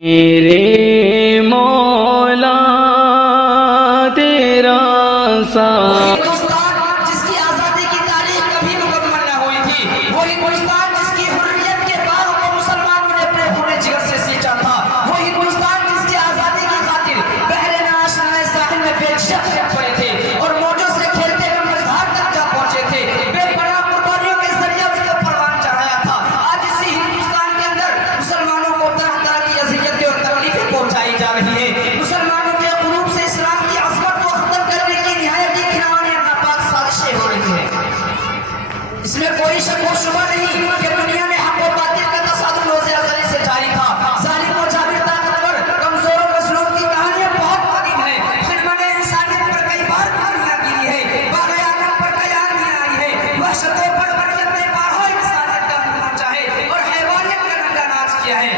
میرے مولا تیرا ہندوستان جس کی آزادی کی تاریخ کبھی مکمل نہ ہوئی تھی، وہ ہندوستان جس کی حریت کے باغ کو مسلمانوں نے اپنے خون جگر سے سینچا تھا، وہ ہندوستان جس کی آزادی کی خاطر بحر ناشنائے ساحل میں بے شک پڑے تھے اور موجوں سے کھیلتے ہوئے مزدار تک جا پہنچے تھے، بے پناہ قربانیوں کے ذریعے اس کو پروان چڑھایا تھا۔ آج اسی ہندوستان کے اندر مسلمانوں کو طرح طرح کی اذیتیں اور تکلیفیں پہنچائی جا رہی ہیں۔ مسلمانوں کے قلوب سے اسلام کی عظمت کو ختم کرنے کی نہایت ہی گھناؤنی اور ناپاک سازشیں ہو رہی ہیں۔ اس میں کوئی شک و شبہ نہیں کہ دنیا میں حق و باطل کا تصادم روز ازلی سے جاری تھا۔ ظالم و جابر، طاقتور، کمزور و مظلوم کی کہانیاں بہت قدیم ہیں۔ خدمت انسانیت پر کئی بار کہانیاں گری ہے، باغ آدم پر کہانیاں آئی ہے، وحشتوں پر بریت نے بارہا انسانیت کا منہ نوچا ہے اور حیوانیت کا ننگا ناچ کیا ہے۔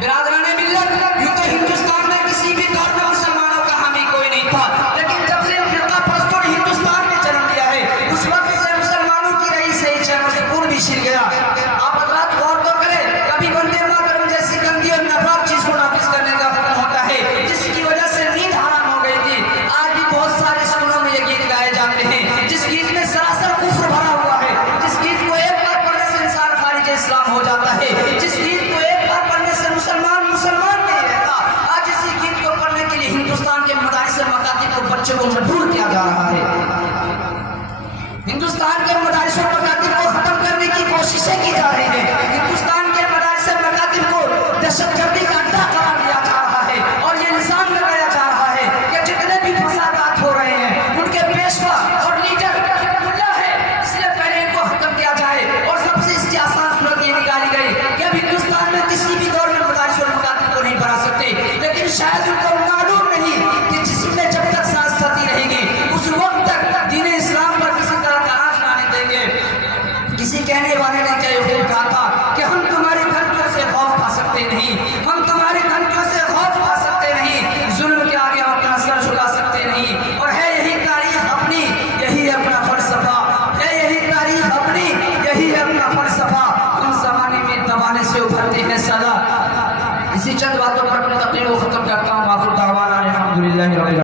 برادران ملت، یوں تو ہندوستان میں کسی بھی دور میں مسلمانوں کا حامی کوئی نہیں تھا، لیکن جب سے فرقہ پرستوں نے ہندوستان میں جنم لیا ہے، اس وقت سے مسلمانوں کی رہی صحیح چین و سکون بھی چھن گیا۔ آپ حضرات غور تو کریں، کبھی وندے ماترم جیسی گندی اور ناپاک چیز کو نافذ کرنے کا حکم ہوتا ہے، جس کی وجہ سے نیند حرام ہو گئی تھی۔ آج بھی بہت سارے اسکولوں میں یہ گیت گائے جاتے ہیں، جس گیت میں سراسر کفر بھرا ہوا ہے، جس گیت کو ایک بار پڑھنے سے انسان خارج اسلام ہو جاتا ہے، جس گیت کو ایک بار پڑھنے سے مسلمان نہیں رہتا۔ آج اسی گیت کو پڑھنے کے لیے ہندوستان کے مدارس اور مکاتب کو بچوں کو مجبور کیا جا رہا ہے۔ ہندوستان کے مدارس اور مکاتب کو ختم کرنے کی کوششیں کی جا رہی ہیں۔ ہندوستان کے مدارس اور مکاتب کو دہشت گردی کا اڈہ قرار دیا جا رہا ہے اور یہ الزام لگایا جا رہا ہے کہ جتنے بھی فسادات ہو رہے ہیں ان کے پیشوا اور لیڈر ملا ہے، اس لیے پہلے ان کو ختم کیا جائے۔ اور سب سے اس کی آسان صورت یہ نکالی گئی کہ اب ہندوستان میں کسی بھی دور میں مدارس اور مکاتب کو نہیں بنا سکتے، لیکن شاید ان کو معلوم نہیں کہ جسم میں جب تک سانس چلتی رہے گی اس وقت تک دین اسلام پر کسی طرح کا آنچ نہ آنے دیں گے۔ کسی کہنے والے نے کیا یہ کہا تھا کہ ہم تمہاری دھمکیوں سے خوف کھا سکتے نہیں، ہم تمہاری دھمکیوں سے خوف کھا سکتے نہیں، ظلم کے آگے ہم اپنا سر جھکا سکتے نہیں۔ اور ہے یہی تاریخ اپنی، یہی اپنا فلسفہ، ہے یہی تاریخ اپنی، یہی اپنا فلسفہ، ہم زمانے میں دبانے سے ابھرتے ہیں سدا۔ اسی چند باتوں پر اپنی تقریر کو ختم کرتا ہوں۔ آخر دعوانا الحمدللہ رب العالمین۔